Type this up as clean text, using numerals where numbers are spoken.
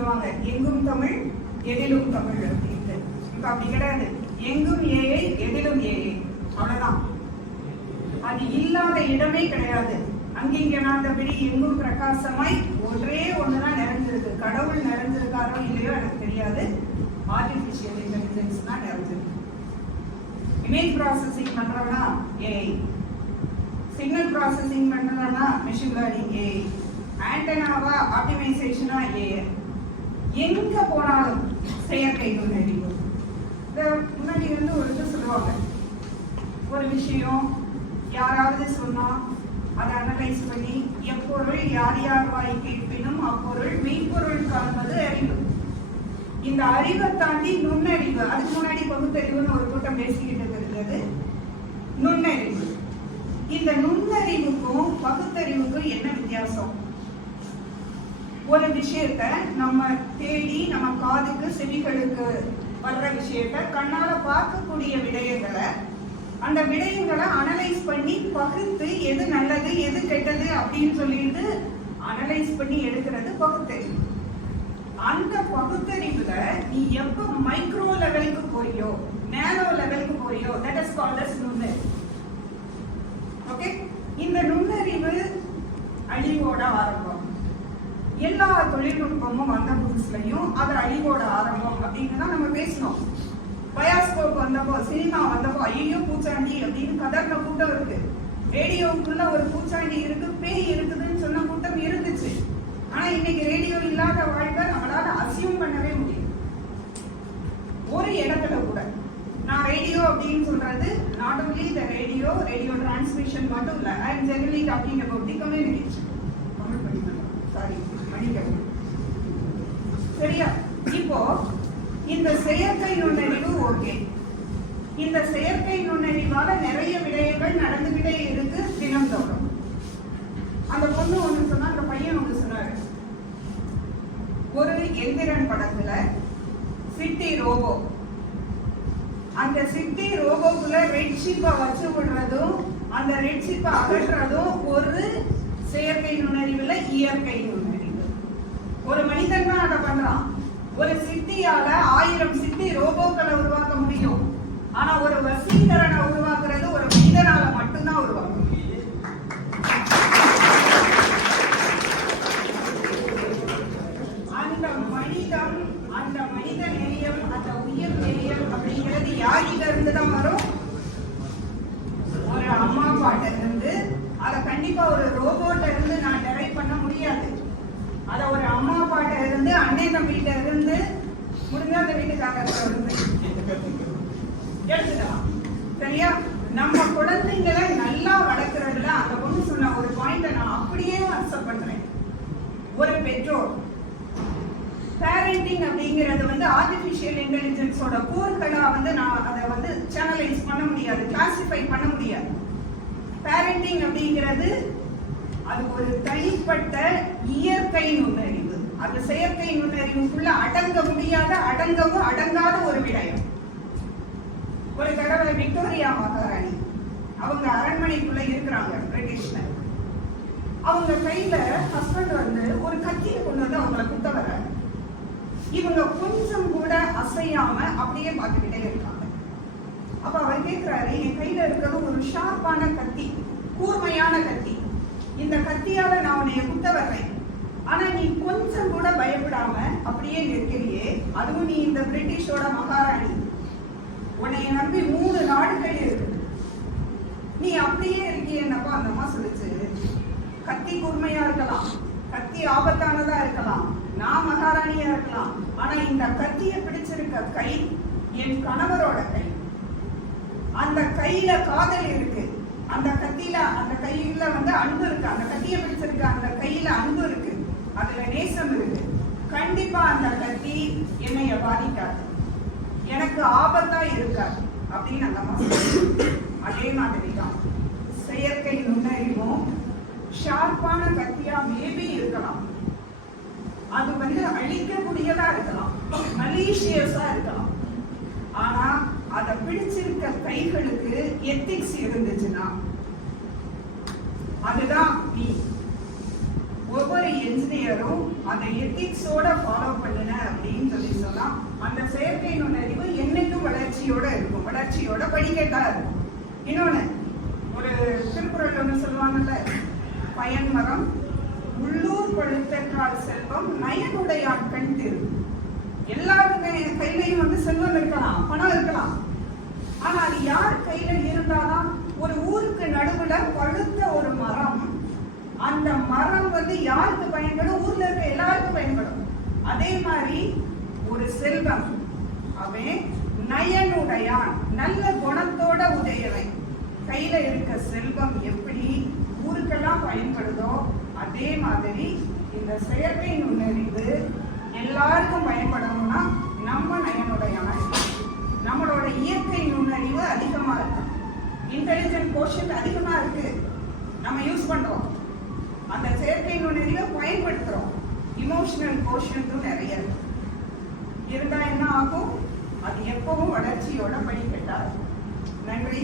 சொல்லுவாங்க, எங்கும் தமிழ் எதிலும் தமிழ் அப்படின்ட்டு. இப்ப அப்படி கிடையாது. எங்கும் ஏஐ எதிலும் ஏஐ, அவ்வளவுதான். அது இல்லாத இடமே கிடையாது. அங்கிங்கனாதபடி எங்கும் பிரகாசமாய் ஒன்றே ஒண்ணுதான் நிறைஞ்சிருக்கு. கடவுள் நிறைஞ்சிருக்காரோ இல்லையோ எனக்கு தெரியாது. ஆர்டிபிஷியல் இன்டெலிஜென்ஸ் தான் நிறைஞ்சிருக்கு. இமேஜ் ப்ராசஸிங் பண்றோம்னா ஏஐ, சிக்னல் ப்ராசஸிங் பண்றோம்னா மெஷின் லேர்னிங் ஏஐ, ஆண்டனாவா ஆப்டிமைசேஷனா ஏஐ. எங்க போனாலும் செயற்கை நுண்ணறிவு. முன்னாடி வந்து ஒரு இது சொல்லுவாங்க, ஒரு விஷயம் யாராவது சொன்னா அதை அனலைஸ் பண்ணி எப்பொருள் யார் யார் வாய் கேட்பினும் அப்பொருள் மெய்ப்பொருள் காண்பது அறிவு. இந்த அறிவை தாண்டி நுண்ணறிவு. அதுக்கு முன்னாடி பகுத்தறிவுன்னு ஒரு கூட்டம் பேசிக்கிட்டு இருக்கிறது நுண்ணறிவு. இந்த நுண்ணறிவுக்கும் பகுத்தறிவுக்கும் என்ன வித்தியாசம்? ஒரு விஷயத்த நம்ம தேடி நம்ம காதுக்கு செவிகளுக்கு வர்ற விஷயத்த கண்ணால பார்க்கக்கூடிய விடயங்களை, அந்த விடயங்களை அனலைஸ் பண்ணி பகுத்து எது நல்லது எது கெட்டது அப்படின்னு சொல்லிட்டு அனலைஸ் பண்ணி எடுக்கிறது பகுத்தறிவு. அந்த பகுத்தறிவுல நீ எப்ப மைக்ரோ லெவலுக்கு போறியோ நேனோ லெவலுக்கு போறியோ தட் இஸ் கால்ட் அஸ் நுண்ணறிவு. ஓகே, இந்த நுண்ணறிவு அழிவோட ஆரம்பம். எல்லா தொழில்நுட்பமும் வந்த புதுசுலையும் அது அழிவோட ஆரம்பம் அப்படின்னு தான் நம்ம பேசணும். பயாஸ்கோப் வந்தப்போ, சினிமா வந்தப்போ ஐயோ பூச்சாண்டி அப்படின்னு கதர்ன கூட்டம் இருக்கு. ரேடியோவுக்குள்ள ஒரு பூச்சாண்டி இருக்கு, பேய் இருக்குதுன்னு சொன்ன கூட்டம் இருந்துச்சு. ஆனா இன்னைக்கு ரேடியோ இல்லாத வாழ்க்கை நம்மளால அசியூம் பண்ணவே முடியும். ஒரு இடத்துல கூட நான் ரேடியோ அப்படின்னு சொல்றது not only the radio transmission மட்டும் இல்ல. I am generally talking about the communication. Tamil படிக்கணும், சாரி மன்னிக்கவும். சரியா? இப்போ இந்த செயற்கை நுண்ணறிவு ஓகே. இந்த செயற்கை நுண்ணறிவால நிறைய விடயங்கள் நடந்துகிட்டே இருக்கு தினந்தோறும். அந்த பொண்ணு ஒண்ணு சொன்னா, அந்த பையன் ஒண்ணு சொன்னாரு. ஒரு எந்திரன் படத்துல சிட்டி ரோபோ, அந்த சிட்டி ரோபோக்குள்ள ரெட் ஷிப்பை வச்சு விடுறதும் அந்த ரெட் ஷிப்பை அகற்றதும் ஒரு செயற்கை நுண்ணறிவுல இயற்கை நுண்ணறிவு. ஒரு மனிதன் தான் அதை பண்றான். ஒரு சிட்டியால 1000 சிட்டி ரோபோக்களை உருவாக்க முடியும். ஆனா ஒரு வசீகரனை உருவாக்குறது ஒரு மனிதனால மட்டும்தான் உருவாக்க முடியும். அந்த மனிதம், அந்த மனித நேயம், அந்த உயிர் நேயம் அப்படிங்கிறது யார்கிட்ட இருந்து தான் வரும்? ஒரு அம்மா அப்பாட்ட இருந்து. அதை கண்டிப்பா ஒரு ரோபோட்ட இருந்து நான் டெரைவ் பண்ண முடியாது. அத ஒரு அம்மா அப்பாட்ட இருந்து, அண்ணன் தம்பிகிட்ட இருந்து, முடிஞ்ச அந்த வீட்டுக்காரர்கிட்ட இருந்து எடுத்துக்கலாம். சரியா? நம்ம குழந்தைங்களை நல்லா வளர்க்கறதுல அந்த பொண்ணு சொன்ன ஒரு பாயிண்ட நான் அப்படியே அக்செப்ட் பண்றேன். ஒரு பெற்றோர் பேரண்டிங் அப்படிங்கிறது வந்து ஆர்டிபிஷியல் இன்டெலிஜென்ஸோட கூறுகளா வந்து நான் அதை வந்து சேனலைஸ் பண்ண முடியாது, கிளாசிஃபை பண்ண முடியாது. பேரண்டிங் அப்படிங்கிறது அது ஒரு தனிப்பட்ட இயற்கை நுண்ணறிவு. அது செயற்கை நுண்ணறிவுக்குள்ள அடங்க முடியாத, அடங்கவும் அடங்காத ஒரு விடயம். ஒரு தடவை விக்டோரியா மகாராணி அவங்க அரண்மனைக்குள்ள இருக்கிறாங்க பிரிட்டிஷ்ல. அவங்க கையில ஹஸ்பண்ட் வந்து ஒரு கத்தியை கொண்டு வந்து அவங்களை குத்த வர, இவங்க கொஞ்சம் கூட அசையாம அப்படியே பார்த்துக்கிட்டே இருக்காங்க. அப்ப அவர் கேட்கிறாரு, என் கையில இருக்கிறது ஒரு ஷார்ப்பான கத்தி, கூர்மையான கத்தி. இந்த கத்தியால நான் உன்னைய குத்த வர்றேன். ஆனா நீ கொஞ்சம் கூட பயப்படாம அப்படியே நிற்கிறியே, அதுவும் நீ இந்த பிரிட்டிஷோட மகாராணி, உன்னைய நம்பி 3 நாடுகள் இருக்கு, நீ அப்படியே இருக்கியன்னப்போ அந்த அம்மா சொல்லுச்சு, கத்தி கூர்மையா இருக்கலாம், கத்தி ஆபத்தானதா இருக்கலாம், நான் மகாராணியா இருக்கலாம், ஆனா இந்த கத்தியை பிடிச்சிருக்க கை என் கணவரோட கை. அந்த கையில காதல் இருக்கு, அந்த கத்தியில, அந்த கையில வந்து அன்பு இருக்கு, அந்த கத்தியை பிடிச்சிருக்க அந்த கையில அன்பு இருக்கு, அதுல நேசம் இருக்கு. கண்டிப்பா அந்த கத்தி என்னைய பாதிக்காது, எனக்கு ஆபத்தா இருக்காது அப்படின்னு அந்த அம்மா. அதே மாதிரி தான் செயற்கை நுண்ணறிவும் ஷார்ப்பான கத்தியா மேபி இருக்கலாம், அது வந்து அழிக்கக்கூடியதா இருக்கலாம், மலீஷியஸா இருக்கலாம். ஆனா அதை பிடிச்சிருக்க கைகளுக்கு எத்திக்ஸ் இருந்துச்சுன்னா அதுதான் ஒவ்வொரு என்ஜினியரும் அதை எத்திக்ஸோட ஃபாலோ பண்ணுன அப்படின்னு சொன்னா அந்த செயற்கை நுண்ணறிவு என்னைக்கும் வளர்ச்சியோட இருக்கும், வளர்ச்சியோட படிக்கட்டா இருக்கும். இன்னொன்னு ஒரு திருக்குறள் ஒன்று சொல்லுவாங்கல்ல, பயன்மரம் உள்ளூர் பழுத்தற்றால் செல்வம் நயனுடையான் கண் திரு. எல்லாருமே கையிலையும் வந்து செல்வம் இருக்கலாம், பணம் இருக்கலாம். ஆனா அது யார் கையில இருந்தாதான்? ஒரு ஊருக்கு நடுவுல பழுத்த ஒரு மரம், அந்த மரம் வந்து யாருக்கு பயன்படும்? ஊர்ல இருக்க எல்லாருக்கும் பயன்படும். அதே மாதிரி ஒரு செல்வம், அவன் நயனுடையான், நல்ல குணத்தோட உடையவன். கையில இருக்க செல்வம் எப்படி ஊருக்கெல்லாம் பயன்படுதோ அதே மாதிரி இந்த செயற்கை நுண்ணறிவு எல்லாருக்கும் பயன்படணும்னா நம்ம நயனுடையான, நம்மளோட இயற்கை நுண்ணறிவு அதிகமா இருக்கு, இன்டெலிஜென்ட் கோஷன் அதிகமா இருக்கு, நம்ம யூஸ் பண்றோம். அந்த செயற்கை நுண்ணறிவை பயன்படுத்துறோம். இமோஷனல் கோஷன்ஸும் நிறைய இருந்தா என்ன ஆகும்? அது எப்பவும் வளர்ச்சியோட படிக்கட்டா. நன்றி.